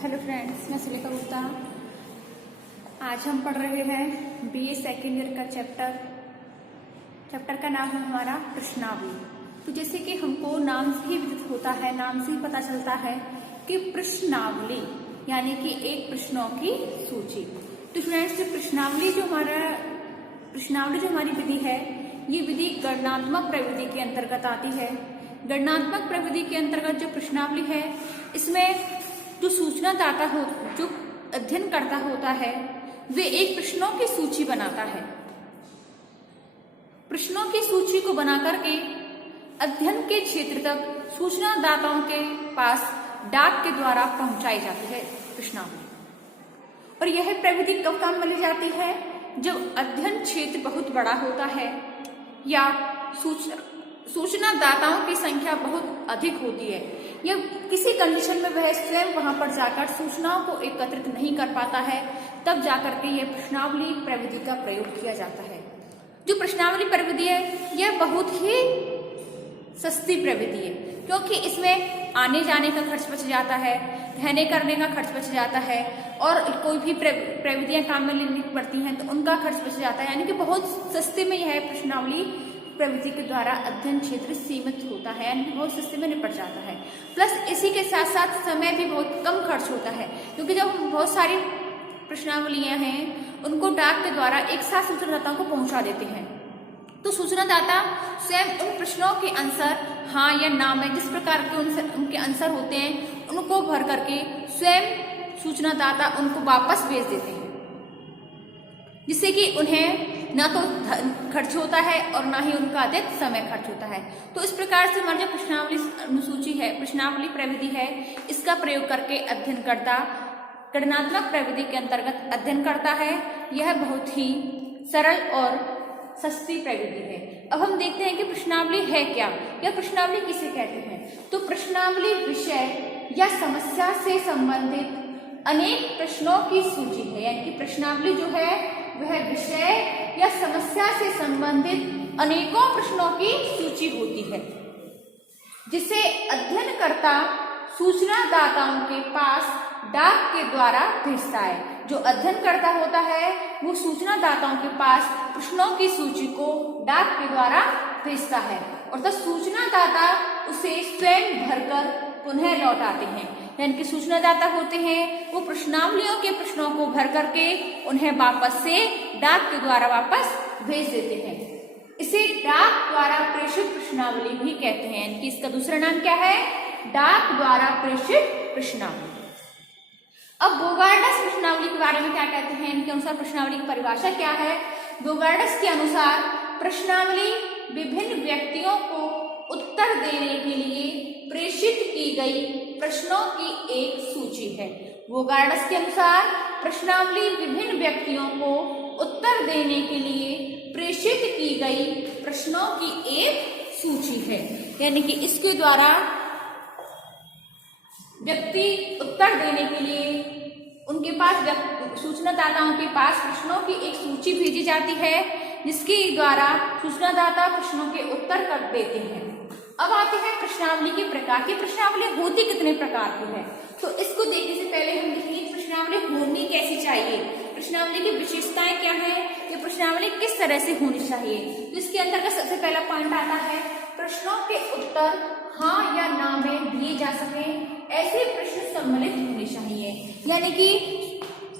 Hello friends, मैं सुलेखा गुप्ता। आज हम पढ़ रहे हैं बीए सेकेंड ईयर का चैप्टर का नाम है हमारा प्रश्नावली। तो जैसे कि हमको नाम से ही विदित होता है, नाम से ही पता चलता है कि प्रश्नावली यानी कि एक प्रश्नों की सूची। तो फ्रेंड्स, प्रश्नावली जो हमारी विधि है, ये विधि गणनात्मक प्रविधि के अंतर्गत आती है। गणनात्मक प्रविधि के अंतर्गत जो प्रश्नावली है, इसमें जो सूचनादाता हो, जो अध्ययन करता होता है, वे एक प्रश्नों की सूची बनाता है। प्रश्नों की सूची को बनाकर के अध्ययन के क्षेत्र तक सूचनादाताओं के पास डाक के द्वारा पहुंचाई जाती है प्रश्नावली। और यह प्रविधि कब काम में ली जाती है? जब अध्ययन क्षेत्र बहुत बड़ा होता है या सूचनादाताओं की संख्या बहुत अधिक होती है, या किसी कंडीशन में वह स्वयं वहां पर जाकर सूचनाओं को एकत्रित नहीं कर पाता है, तब जाकर के यह प्रश्नावली प्रविधि का प्रयोग किया जाता है। जो प्रश्नावली प्रविधि है, यह बहुत ही सस्ती प्रविधि है, क्योंकि इसमें आने जाने का खर्च बच जाता है, रहने करने का खर्च बच जाता है, और कोई भी प्रविधियां काम में लेनी पड़ती हैं तो उनका खर्च बच जाता है। यानी कि बहुत सस्ते में यह प्रश्नावली प्रविधि के द्वारा अध्ययन क्षेत्र सीमित होता है, यानी बहुत सस्ते में निपट जाता है। प्लस इसी के साथ साथ समय भी बहुत कम खर्च होता है, क्योंकि जब बहुत सारी प्रश्नावलियां हैं उनको डाक के द्वारा एक साथ सूचनादाताओं को पहुंचा देते हैं, तो सूचनादाता स्वयं उन प्रश्नों के आंसर हाँ या ना में जिस प्रकार के उनके आंसर होते हैं उनको भर करके स्वयं सूचनादाता उनको वापस भेज देते हैं, जिससे कि उन्हें ना तो धन खर्च होता है और ना ही उनका अधिक समय खर्च होता है। तो इस प्रकार से हमारी जो प्रश्नावली अनुसूची है, प्रश्नावली प्रविधि है, इसका प्रयोग करके अध्ययनकर्ता गणनात्मक प्रविधि के अंतर्गत अध्ययन करता है। यह बहुत ही सरल और सस्ती प्रविधि है। अब हम देखते हैं कि प्रश्नावली है क्या, या प्रश्नावली किसे कहते हैं। तो प्रश्नावली विषय या समस्या से संबंधित अनेक प्रश्नों की सूची है। यानी कि प्रश्नावली जो है वह विषय या समस्या से संबंधित अनेकों प्रश्नों की सूची होती है, जिसे अध्ययनकर्ता सूचनादाताओं के पास डाक के द्वारा भेजता है। जो अध्ययन करता होता है वो सूचनादाताओं के पास प्रश्नों की सूची को डाक के द्वारा भेजता है, और तब सूचनादाता उसे स्वयं भरकर पुनः लौटाते हैं। यानी कि सूचनादाता होते हैं वो प्रश्नावलियों के प्रश्नों को भर करके उन्हें वापस से डाक के द्वारा वापस भेज देते हैं। इसे डाक द्वारा प्रेषित प्रश्नावली भी कहते हैं। यानी कि इसका दूसरा नाम क्या है? डाक द्वारा प्रेषित प्रश्नावली। अब बोगार्डस प्रश्नावली के बारे में क्या कहते हैं, इनके अनुसार प्रश्नावली की परिभाषा क्या है? बोगार्डस के अनुसार प्रश्नावली विभिन्न व्यक्तियों को उत्तर देने के लिए प्रेषित की गई प्रश्नों की एक सूची है। बोगार्डस के अनुसार प्रश्नावली विभिन्न व्यक्तियों को उत्तर देने के लिए प्रेषित की गई प्रश्नों की एक सूची है। यानी कि इसके द्वारा व्यक्ति उत्तर देने के लिए उनके पास सूचनादाताओं के पास प्रश्नों की एक सूची भेजी जाती है, जिसके द्वारा सूचनादाता प्रश्नों के उत्तर कर देते हैं। अब आते हैं प्रश्नावली के प्रकार की। प्रश्नावली होती कितने प्रकार की है, तो इसको देखने से पहले हम देखेंगे प्रश्नावली होनी कैसी चाहिए, प्रश्नावली की विशेषताएं क्या है, ये प्रश्नावली किस तरह से होनी चाहिए। तो इसके अंतर्गत सबसे पहला पॉइंट आता है प्रश्नों के उत्तर हाँ या ना में दिए जा सके, ऐसे प्रश्न सम्मिलित होने चाहिए। यानी कि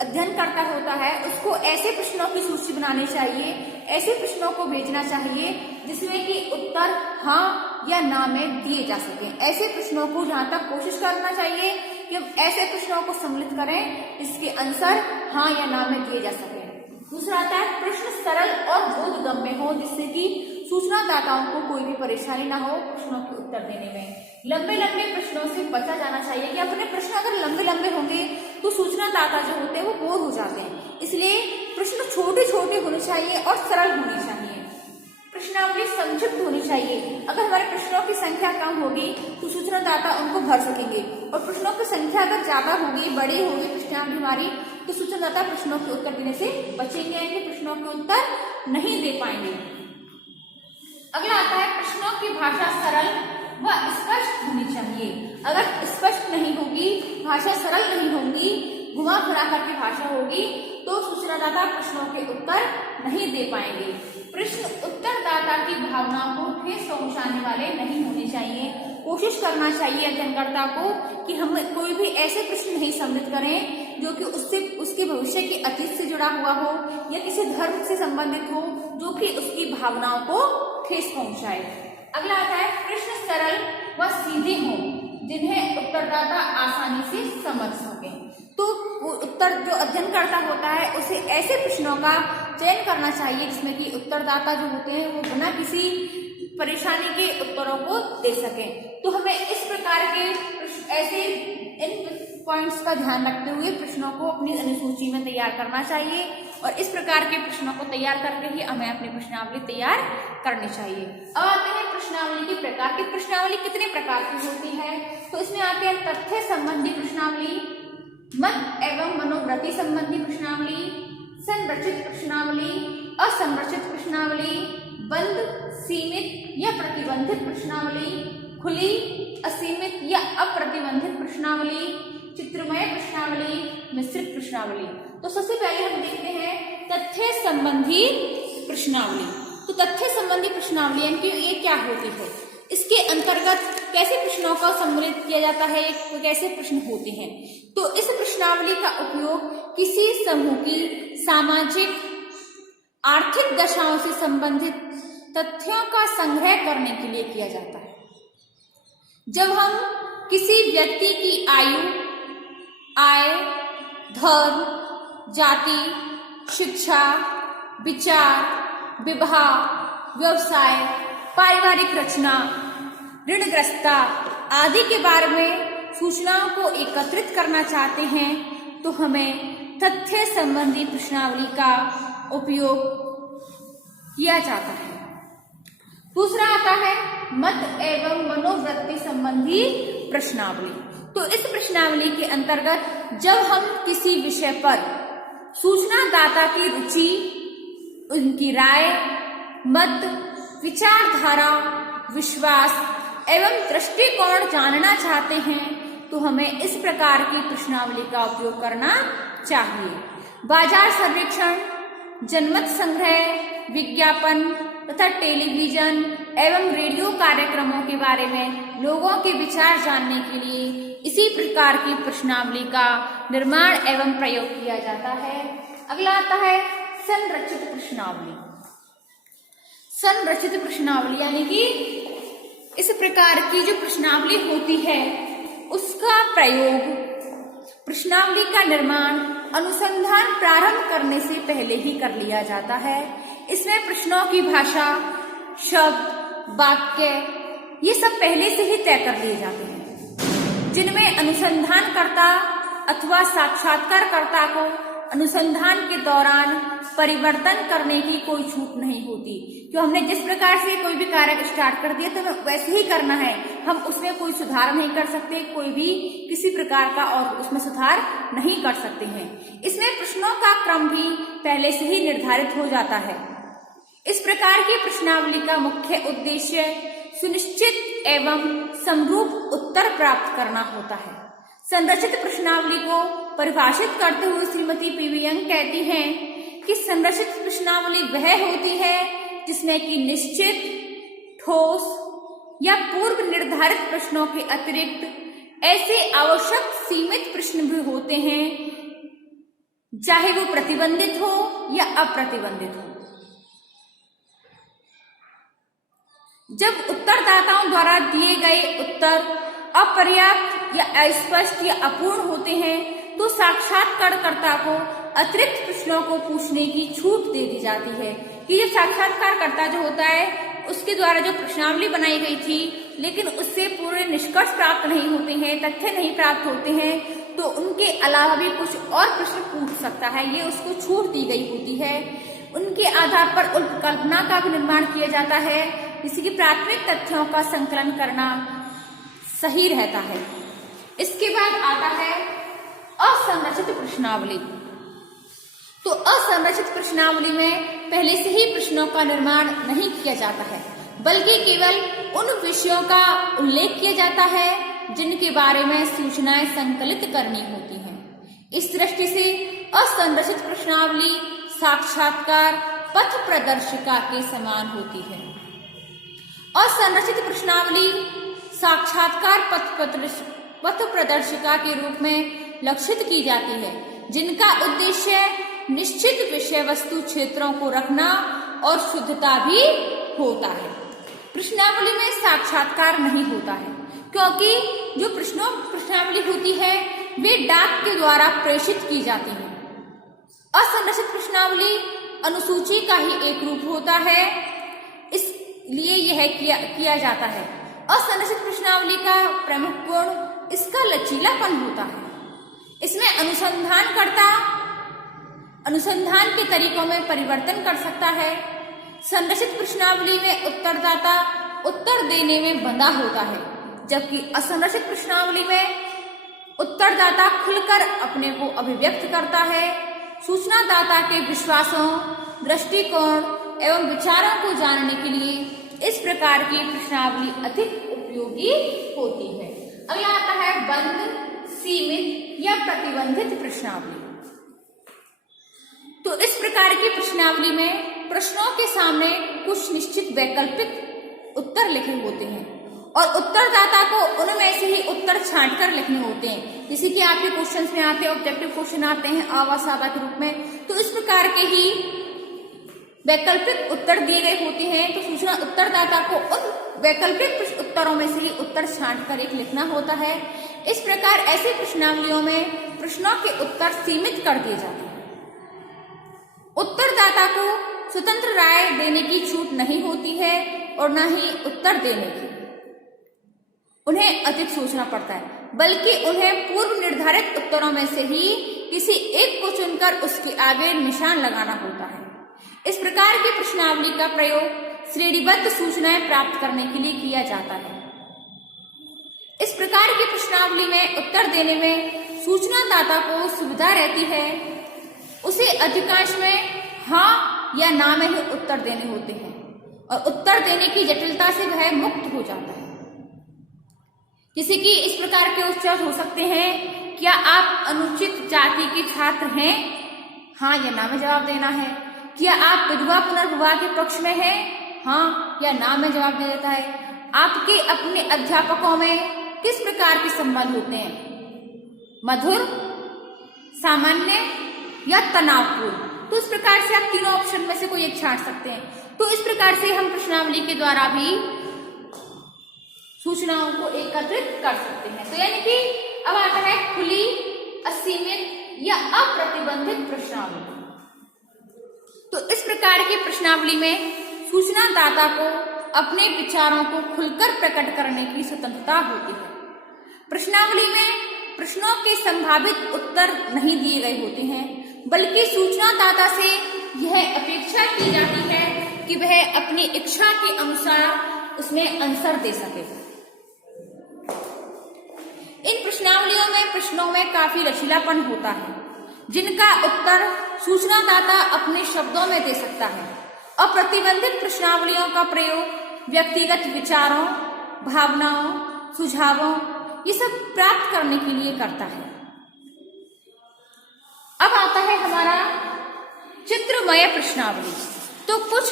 अध्ययन करता होता है उसको ऐसे प्रश्नों की सूची बनानी चाहिए, ऐसे प्रश्नों को भेजना चाहिए जिसमें कि उत्तर हाँ या ना में दिए जा सके। ऐसे प्रश्नों को जहां तक कोशिश करना चाहिए कि हम ऐसे प्रश्नों को सम्मिलित करें इसके आंसर हाँ या ना में दिए जा सके। दूसरा आता है प्रश्न सरल और बोधगम्य हो, जिससे कि सूचनादाताओं को कोई भी परेशानी ना हो प्रश्नों के उत्तर देने में। लंबे लंबे प्रश्नों से बचा जाना चाहिए कि अपने प्रश्न अगर लंबे लंबे होंगे तो सूचनादाता जो होते हैं वो बोर हो जाते हैं, इसलिए प्रश्न छोटे छोटे होने चाहिए और सरल होने चाहिए। प्रश्नावली संक्षिप्त होनी चाहिए। अगर हमारे प्रश्नों की संख्या कम होगी तो सूचनादाता उनको भर सकेंगे, और प्रश्नों की संख्या अगर ज्यादा होगी, बड़ी होगी प्रश्नावली हमारी, तो सूचनादाता प्रश्नों के उत्तर देने से बचेंगे, यानी प्रश्नों के उत्तर नहीं दे पाएंगे। अगला आता है प्रश्नों की भाषा सरल व स्पष्ट होनी चाहिए। अगर स्पष्ट नहीं होगी भाषा सरल नहीं होंगी, घुमा फिरा करके भाषा होगी, तो सूचनादाता प्रश्नों के उत्तर नहीं दे पाएंगे। प्रश्न उत्तरदाता की भावनाओं को ठेस पहुंचाने वाले नहीं होने चाहिए। कोशिश करना चाहिए अध्ययनकर्ता को कि हम कोई भी ऐसे प्रश्न नहीं सम्मिलित करें जो कि उसके भविष्य के अतीत से जुड़ा हुआ हो या किसी धर्म से संबंधित हो जो कि उसकी भावनाओं को ठेस पहुंचाए। अगला आता है प्रश्न सरल व सीधे हों जिन्हें उत्तरदाता आसानी से समझ सके। तो उत्तर जो अध्ययनकर्ता होता है उसे ऐसे प्रश्नों का चयन करना चाहिए जिसमें कि उत्तरदाता जो होते हैं वो बिना किसी परेशानी के उत्तरों को दे सकें। तो हमें इस प्रकार के ऐसे इन पॉइंट्स का ध्यान रखते हुए प्रश्नों को अपनी अनुसूची में तैयार करना चाहिए और इस प्रकार के प्रश्नों को तैयार करके ही हमें अपनी प्रश्नावली तैयार करनी चाहिए। अब आते हैं प्रश्नावली के प्रकार। की प्रश्नावली कितने प्रकार की होती है? तो इसमें आते हैं तथ्य संबंधी प्रश्नावली, मत एवं मनोवृत्ति संबंधी प्रश्नावली, संरचित प्रश्नावली, असंरचित प्रश्नावली, बंद, सीमित या प्रतिबंधित प्रश्नावली, खुली, असीमित या अप्रतिबंधित प्रश्नावली, चित्रमय प्रश्नावली, मिश्रित प्रश्नावली। तो सबसे पहले हम देखते हैं तथ्य संबंधी प्रश्नावली। तो तथ्य संबंधी प्रश्नावली यानी कि ये क्या होती है, इसके अंतर्गत कैसे प्रश्नों का सम्मिलित किया जाता है, कैसे प्रश्न होते हैं। तो इस प्रश्नावली का उपयोग किसी समूह की सामाजिक आर्थिक दशाओं से संबंधित तथ्यों का संग्रह करने के लिए किया जाता है। जब हम किसी व्यक्ति की आयु, आय, धर्म, जाति, शिक्षा, विचार, विवाह, व्यवसाय, पारिवारिक रचना, ऋणग्रस्तता आदि के बारे में सूचनाओं को एकत्रित करना चाहते हैं तो हमें तथ्य संबंधी प्रश्नावली का उपयोग किया जाता है। दूसरा आता है मत एवं मनोवृत्ति संबंधी प्रश्नावली। तो इस प्रश्नावली के अंतर्गत जब हम किसी विषय पर सूचनादाता की रुचि, उनकी राय, मत, विचारधारा, विश्वास एवं दृष्टिकोण जानना चाहते हैं तो हमें इस प्रकार की प्रश्नावली का उपयोग करना चाहिए। बाजार सर्वेक्षण, जनमत संग्रह, विज्ञापन तथा टेलीविजन एवं रेडियो कार्यक्रमों के बारे में लोगों के विचार जानने के लिए इसी प्रकार की प्रश्नावली का निर्माण एवं प्रयोग किया जाता है। अगला आता है संरचित प्रश्नावली। संरचित प्रश्नावली यानी कि इस प्रकार की जो प्रश्नावली होती है उसका प्रयोग, प्रश्नावली का निर्माण अनुसंधान प्रारंभ करने से पहले ही कर लिया जाता है। इसमें प्रश्नों की भाषा, शब्द, वाक्य ये सब पहले से ही तय कर लिए जाते हैं, जिनमें अनुसंधानकर्ता अथवा साक्षात्कारकर्ता को अनुसंधान के दौरान परिवर्तन करने की कोई छूट नहीं होती। जो हमने जिस प्रकार से कोई भी कार्य स्टार्ट कर दिया तो हमें वैसे ही करना है, हम उसमें कोई सुधार नहीं कर सकते, कोई भी किसी प्रकार का और उसमें सुधार नहीं कर सकते हैं। इसमें प्रश्नों का क्रम भी पहले से ही निर्धारित हो जाता है। इस प्रकार की प्रश्नावली का मुख्य उद्देश्य सुनिश्चित एवं समरूप उत्तर प्राप्त करना होता है। संरचित प्रश्नावली को परिभाषित करते हुए श्रीमती पीवी यंग कहती हैं कि संरचित प्रश्नावली वह होती है जिसमें कि निश्चित, ठोस या पूर्व निर्धारित प्रश्नों के अतिरिक्त ऐसे आवश्यक सीमित प्रश्न भी होते हैं, चाहे वो प्रतिबंधित हो या अप्रतिबंधित हो। जब उत्तरदाताओं द्वारा दिए गए उत्तर अपर्याप्त या अस्पष्ट या अपूर्ण होते हैं तो साक्षात्कारकर्ता को अतिरिक्त प्रश्नों को पूछने की छूट दे दी जाती है। कि ये साक्षात्कारकर्ता जो होता है उसके द्वारा जो प्रश्नावली बनाई गई थी लेकिन उससे पूरे निष्कर्ष प्राप्त नहीं होते हैं, तथ्य नहीं प्राप्त होते हैं, तो उनके अलावा भी कुछ और प्रश्न पूछ सकता है, ये उसको छूट दी गई होती है। उनके आधार पर उपकल्पना का भी निर्माण किया जाता है, जिससे कि प्राथमिक तथ्यों का संकलन करना सही रहता है। इसके बाद आता है असंरचित प्रश्नावली। तो असंरचित प्रश्नावली में पहले से ही प्रश्नों का निर्माण नहीं किया जाता है, बल्कि केवल उन विषयों का उल्लेख किया जाता है जिनके बारे में सूचनाएं संकलित करनी होती हैं। इस दृष्टि से असंरचित प्रश्नावली साक्षात्कार पथ प्रदर्शिका के समान होती है। असंरचित प्रश्नावली साक्षात्कार पथ प्रदर्शिका के रूप में लक्षित की जाती है, जिनका उद्देश्य निश्चित विषय वस्तु क्षेत्रों को रखना और शुद्धता भी होता है। प्रश्नावली में साक्षात्कार नहीं होता है, क्योंकि जो प्रश्नावली होती है वे डाक के द्वारा प्रेषित की जाती है। असंरचित प्रश्नावली अनुसूची का ही एक रूप होता है, इसलिए यह किया जाता है। असंरचित प्रश्नावली का प्रमुख गुण इसका लचीलापन होता है। इसमें अनुसंधानकर्ता अनुसंधान के तरीकों में परिवर्तन कर सकता है। संरचित प्रश्नावली में उत्तरदाता उत्तर देने में बंधा होता है, जबकि असंरचित प्रश्नावली में उत्तरदाता खुलकर अपने को अभिव्यक्त करता है। सूचनादाता के विश्वासों, दृष्टिकोण एवं विचारों को जानने के लिए इस प्रकार की प्रश्नावली अधिक उपयोगी होती है। अगला आता है बंद, सीमित या प्रतिबंधित प्रश्नावली। तो इस प्रकार की प्रश्नावली में प्रश्नों के सामने कुछ निश्चित वैकल्पिक उत्तर लिखे होते हैं और उत्तरदाता को उनमें से ही उत्तर छांटकर लिखने होते हैं। जैसे कि आपके क्वेश्चंस में आते हैं, ऑब्जेक्टिव क्वेश्चन आते हैं आवासावा के रूप में, तो इस प्रकार के ही वैकल्पिक उत्तर दिए गए होते हैं। तो सूचना उत्तरदाता को उन वैकल्पिक उत्तरों में से ही उत्तर छांटकर एक लिखना होता है। इस प्रकार ऐसी प्रश्नावलियों में प्रश्नों के उत्तर सीमित कर दिए जाते हैं। उत्तरदाता को स्वतंत्र राय देने की छूट नहीं होती है और न ही उत्तर देने की। उन्हें अधिक सोचना पड़ता है, बल्कि उन्हें पूर्व निर्धारित उत्तरों में से ही किसी एक को चुनकर उसके आगे निशान लगाना होता है। इस प्रकार की प्रश्नावली का प्रयोग श्रेणीबद्ध सूचनाएं प्राप्त करने के लिए किया जाता है। इस प्रकार की प्रश्नावली में उत्तर देने में सूचनादाता को सुविधा रहती है। उसे अधिकांश में हाँ या ना में ही उत्तर देने होते हैं और उत्तर देने की जटिलता से वह मुक्त हो जाता है। जैसे कि इस प्रकार के उत्तर हो सकते हैं, क्या आप अनुचित जाति के छात्र हैं? हाँ या ना में जवाब देना है। क्या आप विधवा पुनर्विवाह के पक्ष में हैं? हाँ या ना में जवाब दे देता है। आपके अपने अध्यापकों में किस प्रकार के संबंध होते हैं? मधुर, सामान्य या तनावपूर्ण? तो इस प्रकार से आप तीनों ऑप्शन में से कोई एक छांट सकते हैं। तो इस प्रकार से हम प्रश्नावली के द्वारा भी सूचनाओं को एकत्रित कर सकते हैं। तो यानी कि अब आता है खुली, असीमित या अप्रतिबंधित प्रश्नावली। तो इस प्रकार की प्रश्नावली में सूचनादाता को अपने विचारों को खुलकर प्रकट करने की स्वतंत्रता होती है। प्रश्नावली में प्रश्नों के संभावित उत्तर नहीं दिए गए होते हैं, बल्कि सूचनादाता से यह अपेक्षा की जाती है कि वह अपनी इच्छा के अनुसार उसमें आंसर दे सके। इन प्रश्नावलियों में प्रश्नों में काफी लचीलापन होता है, जिनका उत्तर सूचनादाता अपने शब्दों में दे सकता है। अप्रतिबंधित प्रश्नावलियों का प्रयोग व्यक्तिगत विचारों, भावनाओं, सुझावों ये सब प्राप्त करने के लिए करता है। अब आता है हमारा चित्रमय प्रश्नावली। तो कुछ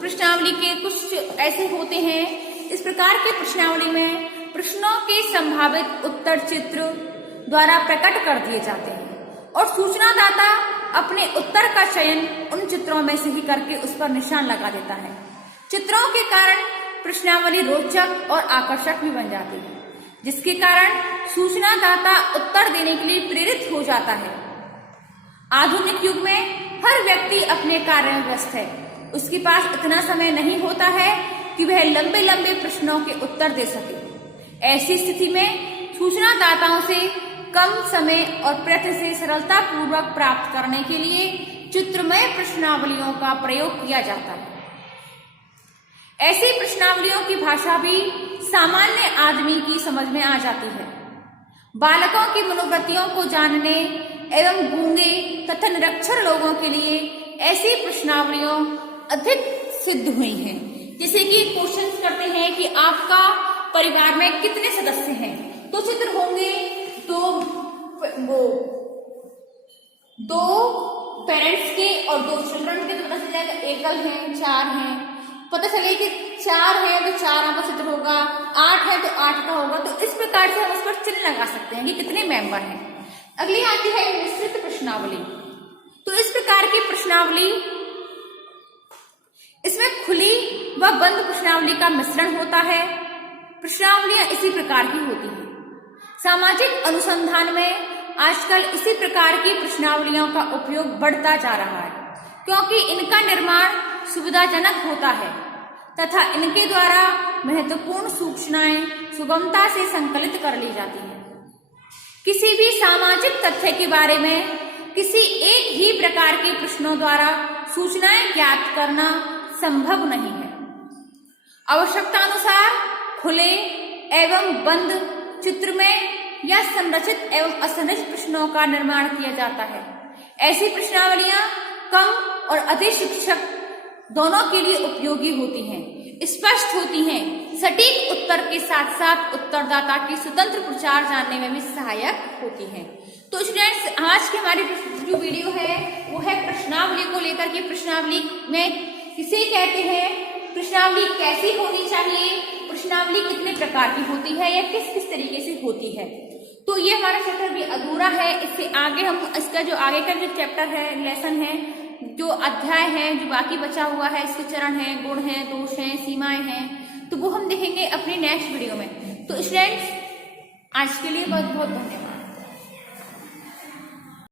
प्रश्नावली के कुछ ऐसे होते हैं, इस प्रकार के प्रश्नावली में प्रश्नों के संभावित उत्तर चित्र द्वारा प्रकट कर दिए जाते हैं और सूचनादाता अपने उत्तर का चयन उन चित्रों में से ही करके उस पर निशान लगा देता है। चित्रों के कारण प्रश्नावली रोचक और आकर्षक भी बन जाती है, जिसके कारण सूचनादाता उत्तर देने के लिए प्रेरित हो जाता है। आधुनिक युग में हर व्यक्ति अपने कार्य में व्यस्त है, उसके पास इतना समय नहीं होता है कि वह लंबे लंबे प्रश्नों के उत्तर दे सके। ऐसी स्थिति में सूचनादाताओं से कम समय और प्रयत्न से सरलता पूर्वक प्राप्त करने के लिए चित्रमय प्रश्नावलियों का प्रयोग किया जाता है। ऐसी प्रश्नावलियों की भाषा भी सामान्य आदमी की समझ में आ जाती है। बालकों की मनोवृत्तियों को जानने एवं गूंगे तथा निरक्षर लोगों के लिए ऐसी प्रश्नावलियों अधिक सिद्ध हुई हैं। जैसे कि क्वेश्चन करते हैं कि आपका परिवार में कितने सदस्य हैं, दो चित्र होंगे तो वो दो पेरेंट्स के और दो चिल्ड्रन के, तो पता चल जाएगा एकल हैं, चार हैं। पता चले कि चार है तो चार का चित्र होगा, 8 है तो 8 का होगा। तो इस प्रकार से हम उस पर चिन्ह लगा सकते हैं कि कितने मेंबर हैं। अगली आती है मिश्रित प्रश्नावली। तो इस प्रकार की प्रश्नावली, इसमें खुली व बंद प्रश्नावली का मिश्रण होता है। प्रश्नावलियां इसी प्रकार की होती हैं। सामाजिक अनुसंधान में आजकल इसी प्रकार की प्रश्नावलियों का उपयोग बढ़ता जा रहा है, क्योंकि इनका निर्माण सुविधाजनक होता है तथा इनके द्वारा महत्वपूर्ण सूचनाएं सुगमता से संकलित कर ली जाती हैं। किसी भी सामाजिक तथ्य के बारे में किसी एक ही प्रकार के प्रश्नों द्वारा सूचनाएं ज्ञात करना संभव नहीं है। आवश्यकतानुसार खुले एवं बंद चित्र में या संरचित एवं असंरचित प्रश्नों का निर्माण किया जाता है। ऐसी प्रश्नावलियां कम और अधिक शिक्षक दोनों के लिए उपयोगी होती हैं, स्पष्ट होती हैं, सटीक उत्तर के साथ साथ उत्तरदाता की स्वतंत्र प्रचार जानने में भी सहायक होती हैं। तो स्टूडेंट्स, आज की हमारी जो वीडियो है वो है प्रश्नावली को लेकर के। प्रश्नावली में किसे कहते हैं, प्रश्नावली कैसी होनी चाहिए, प्रश्नावली कितने प्रकार की होती है या किस किस तरीके से होती है। तो ये हमारा चैप्टर भी अधूरा है। इससे आगे हम इसका जो आगे का जो चैप्टर है, लेसन है, जो अध्याय है, जो बाकी बचा हुआ है, इसके चरण हैं, गुण हैं, दोष हैं, सीमाएं हैं, तो वो हम देखेंगे अपनी नेक्स्ट वीडियो में। तो स्टूडेंट्स, आज के लिए बहुत बहुत धन्यवाद।